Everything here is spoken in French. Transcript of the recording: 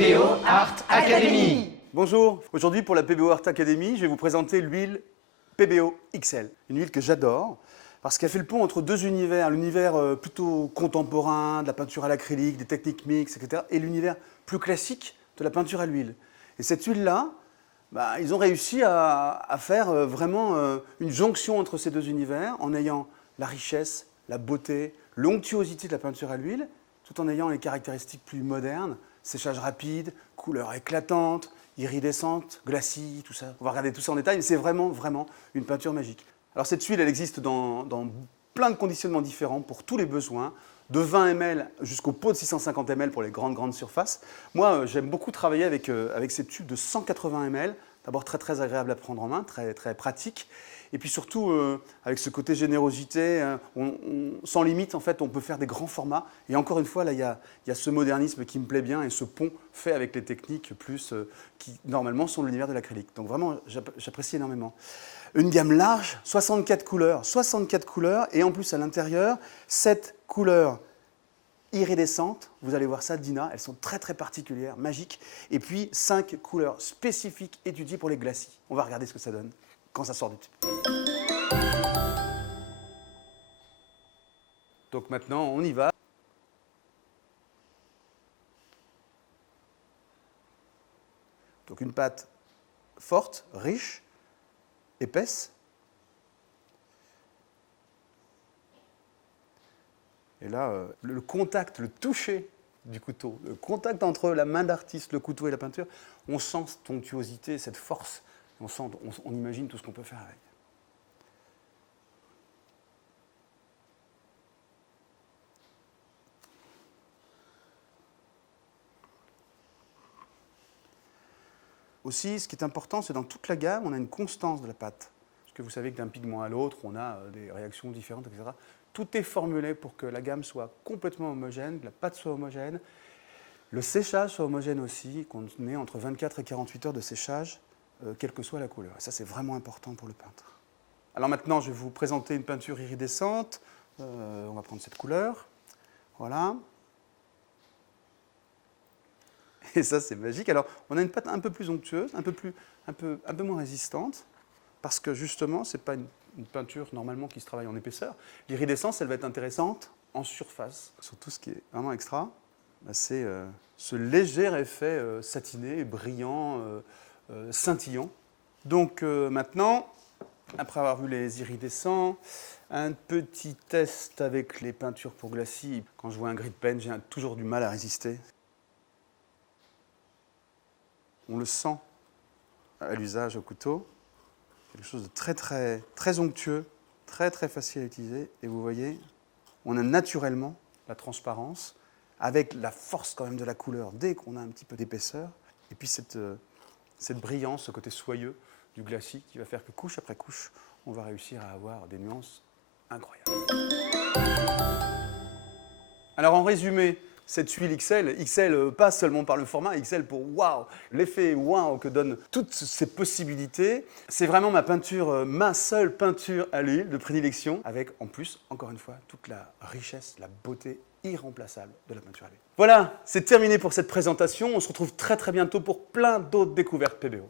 PBO Art Academy. Bonjour, aujourd'hui pour la PBO Art Academy, je vais vous présenter l'huile PBO XL. Une huile que j'adore parce qu'elle fait le pont entre deux univers, l'univers plutôt contemporain, de la peinture à l'acrylique, des techniques mixtes, etc. et l'univers plus classique de la peinture à l'huile. Et cette huile-là, ils ont réussi à faire vraiment une jonction entre ces deux univers en ayant la richesse, la beauté, l'onctuosité de la peinture à l'huile, tout en ayant les caractéristiques plus modernes, séchage rapide, couleurs éclatantes, iridescentes, glacis, tout ça. On va regarder tout ça en détail, mais c'est vraiment une peinture magique. Alors cette huile, elle existe dans plein de conditionnements différents pour tous les besoins, de 20 ml jusqu'au pot de 650 ml pour les grandes surfaces. Moi, j'aime beaucoup travailler avec ces tubes de 180 ml. D'abord très agréable à prendre en main, très pratique. Et puis surtout, avec ce côté générosité, sans limite, en fait, on peut faire des grands formats. Et encore une fois, là, il y a ce modernisme qui me plaît bien et ce pont fait avec les techniques plus qui, normalement, sont l'univers de l'acrylique. Donc vraiment, j'apprécie énormément. Une gamme large, 64 couleurs, et en plus, à l'intérieur, 7 couleurs iridescentes. Vous allez voir ça, Dina, elles sont très particulières, magiques. Et puis, 5 couleurs spécifiques étudiées pour les glacis. On va regarder ce que ça donne quand ça sort du tube. Donc maintenant, on y va. Donc une pâte forte, riche, épaisse. Et là, le contact, le toucher du couteau, le contact entre la main d'artiste, le couteau et la peinture, on sent cette onctuosité, cette force. On imagine tout ce qu'on peut faire avec. Aussi, ce qui est important, c'est dans toute la gamme, on a une constance de la pâte. Parce que vous savez que d'un pigment à l'autre, on a des réactions différentes, etc. Tout est formulé pour que la gamme soit complètement homogène, que la pâte soit homogène, le séchage soit homogène aussi, qu'on ait entre 24 et 48 heures de séchage, quelle que soit la couleur. Et ça, c'est vraiment important pour le peintre. Alors maintenant, je vais vous présenter une peinture iridescente. On va prendre cette couleur. Voilà. Et ça, c'est magique. Alors, on a une pâte un peu plus onctueuse, un peu moins résistante, parce que justement, ce n'est pas une peinture normalement qui se travaille en épaisseur. L'iridescence, elle va être intéressante en surface. Surtout, ce qui est vraiment extra, c'est ce léger effet satiné, brillant, scintillant. Donc maintenant, après avoir vu les iridescents, un petit test avec les peintures pour glacis. Quand je vois un gris de pen, j'ai toujours du mal à résister. On le sent à l'usage au couteau. Quelque chose de très onctueux, très facile à utiliser. Et vous voyez, on a naturellement la transparence avec la force quand même de la couleur dès qu'on a un petit peu d'épaisseur. Et puis cette brillance, ce côté soyeux du glacis qui va faire que couche après couche, on va réussir à avoir des nuances incroyables. Alors en résumé, cette huile XL pas seulement par le format, XL pour waouh, l'effet waouh que donnent toutes ces possibilités. C'est vraiment ma seule peinture à l'huile de prédilection, avec en plus, encore une fois, toute la richesse, la beauté irremplaçable de la peinture à l'huile. Voilà, c'est terminé pour cette présentation. On se retrouve très bientôt pour plein d'autres découvertes PBO.